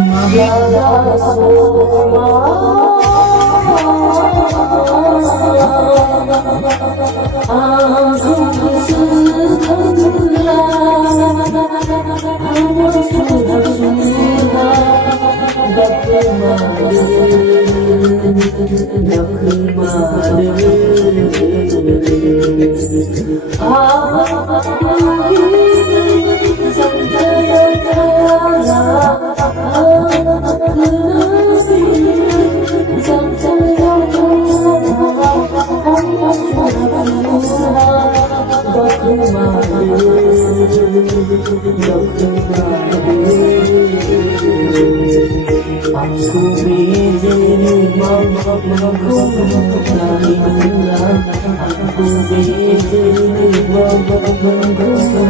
mahal aku keselamatan sudah gak aku bezini mamaku dari bulan aku bezini mamaku